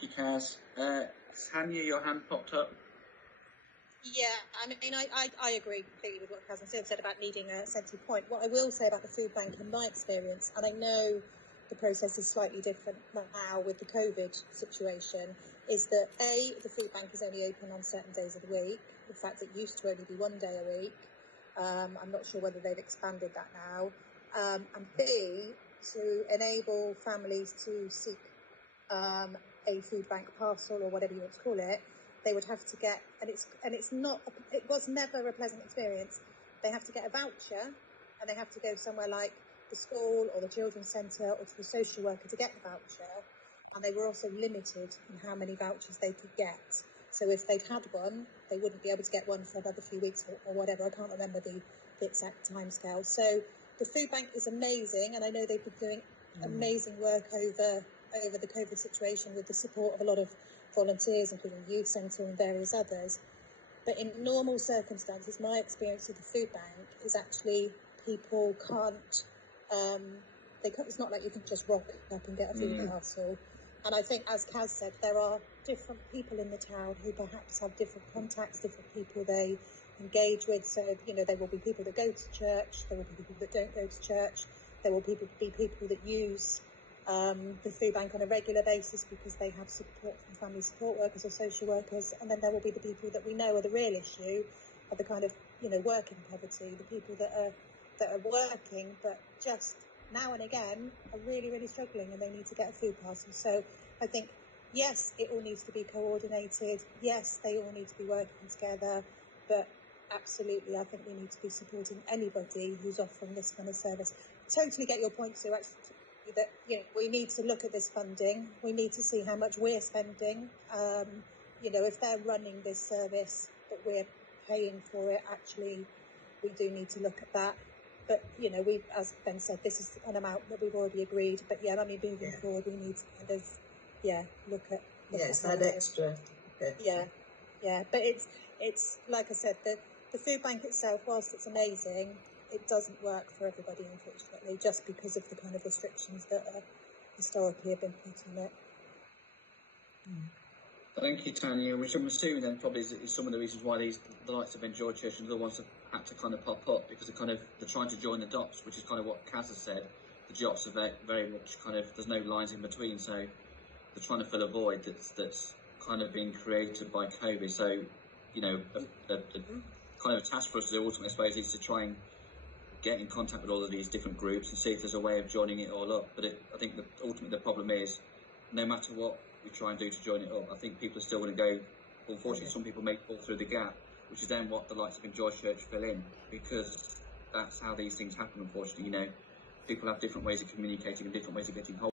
you, Kaz. Tanya, your hand popped up. Yeah, I mean, I agree completely with what Kaz and Sid said about needing a central point. What I will say about the food bank, in my experience, and I know the process is slightly different now with the COVID situation, is that the food bank is only open on certain days of the week. In fact, it used to only be one day a week. I'm not sure whether they've expanded that now. And B, to enable families to seek a food bank parcel or whatever you want to call it, they would have to get, and it was never a pleasant experience. They have to get a voucher, and they have to go somewhere like the school or the children's centre or to the social worker to get the voucher. And they were also limited in how many vouchers they could get. So if they'd had one, they wouldn't be able to get one for another few weeks or whatever. I can't remember the exact timescale. So the food bank is amazing, and I know they've been doing amazing work over the COVID situation with the support of a lot of volunteers, including the youth centre and various others. But in normal circumstances, my experience with the food bank is actually people can't, it's not like you can just rock up and get a food parcel. And I think, as Kaz said, there are different people in the town who perhaps have different contacts, different people they engage with. So, there will be people that go to church, there will be people that don't go to church, there will be people that use the food bank on a regular basis because they have support from family support workers or social workers, and then there will be the people that we know are the real issue, are the kind of working poverty, the people that are working but just now and again are really, really struggling and they need to get a food parcel. So I think, yes, it all needs to be coordinated, yes, they all need to be working together, but absolutely, I think we need to be supporting anybody who's offering this kind of service. Totally get your point, Sue, actually, that we need to look at this funding. We need to see how much we're spending. If they're running this service but we're paying for it, actually we do need to look at that. But we, as Ben said, this is an amount that we've already agreed. But moving forward, we need to kind of look at that extra. Yeah. But it's like I said, the food bank itself, whilst it's amazing, it doesn't work for everybody, unfortunately, just because of the kind of restrictions that historically have been put on it. Thank you, Tanya. Which I'm assuming then probably is some of the reasons why the likes of Enjoy Church and the other ones have had to kind of pop up, because they're trying to join the dots, which is kind of what Kaz has said. The dots are very much kind of, there's no lines in between, so they're trying to fill a void that's kind of been created by COVID. So, a kind of a task for us to ultimately, I suppose, is to try and get in contact with all of these different groups and see if there's a way of joining it all up. But I think that ultimately the problem is, no matter what we try and do to join it up, I think people are still going to go. Unfortunately, some people may fall through the gap, which is then what the likes of Enjoy Church fill in, because that's how these things happen. Unfortunately, people have different ways of communicating and different ways of getting hold.